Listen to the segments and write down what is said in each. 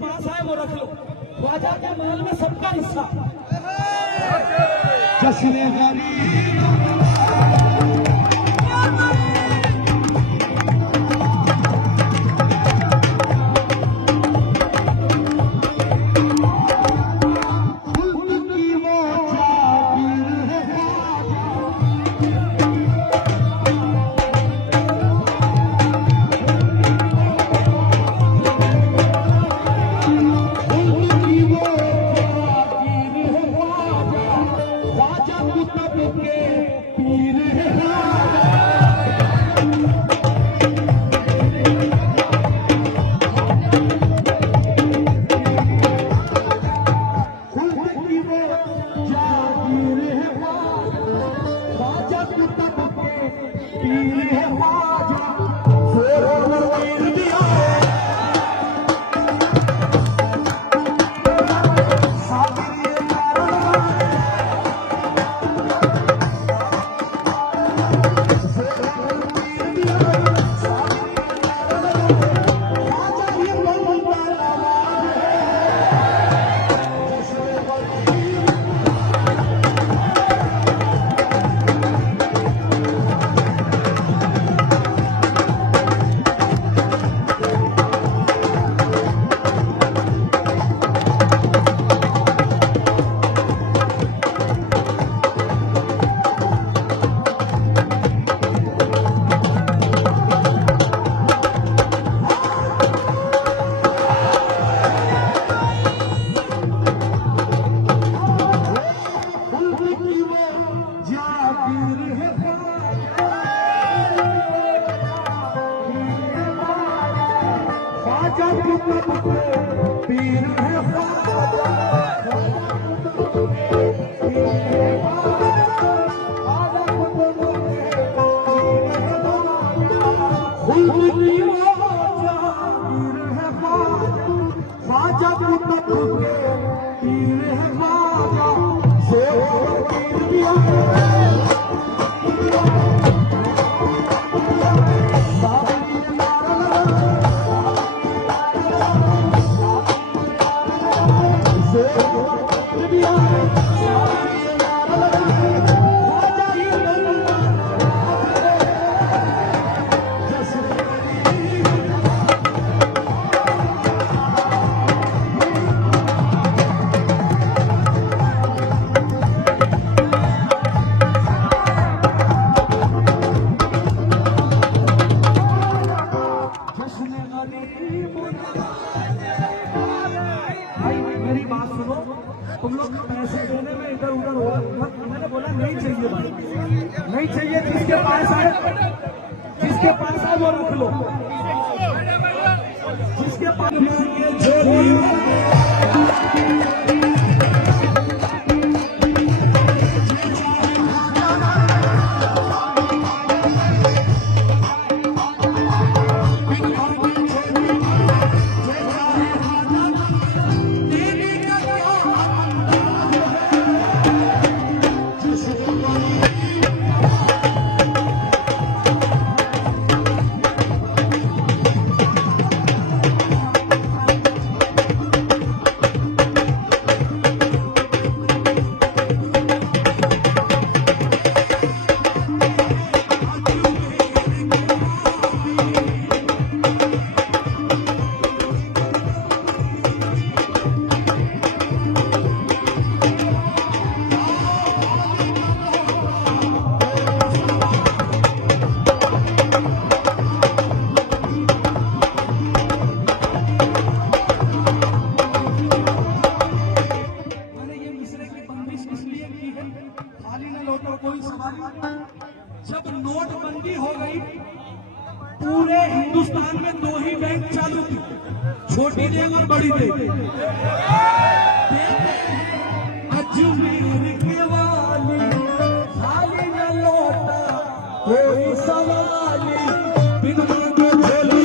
पास आए वो रख लो। ख्वाजा के महल में सबका हिस्सा। जश्न गरीब पीर मेरी बात सुनो, तुम लोग पैसे देने में इधर उधर हो, मैंने बोला नहीं चाहिए भाई, नहीं चाहिए। जिसके पास आए वो रख लो। जिसके पास जब नोटबंदी हो गई, पूरे हिंदुस्तान में 2 ही बैंक चालू थी, छोटी देव और बड़ी देव। अजमेर के वाली खाली न लौटा कोई सवाली, बिन मांगे झोली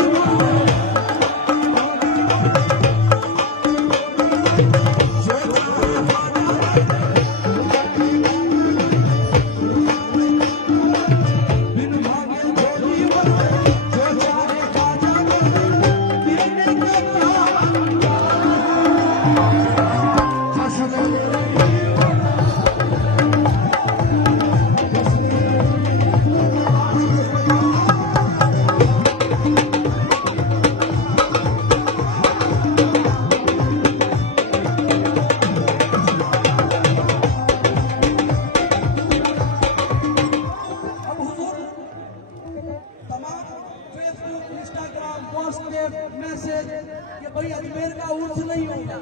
का उर्स नहीं होगा।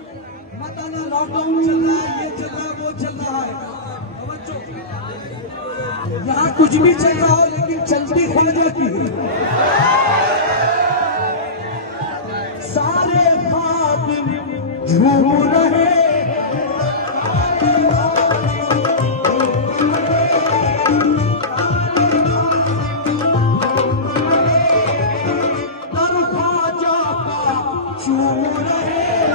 मत आना, लॉकडाउन चल रहा है, ये चल रहा है, वो चल रहा है। बच्चों, यहाँ कुछ भी चल रहा हो लेकिन चलती खा जाती है। सारे ख्वाब झूम रहे, चूम रहे,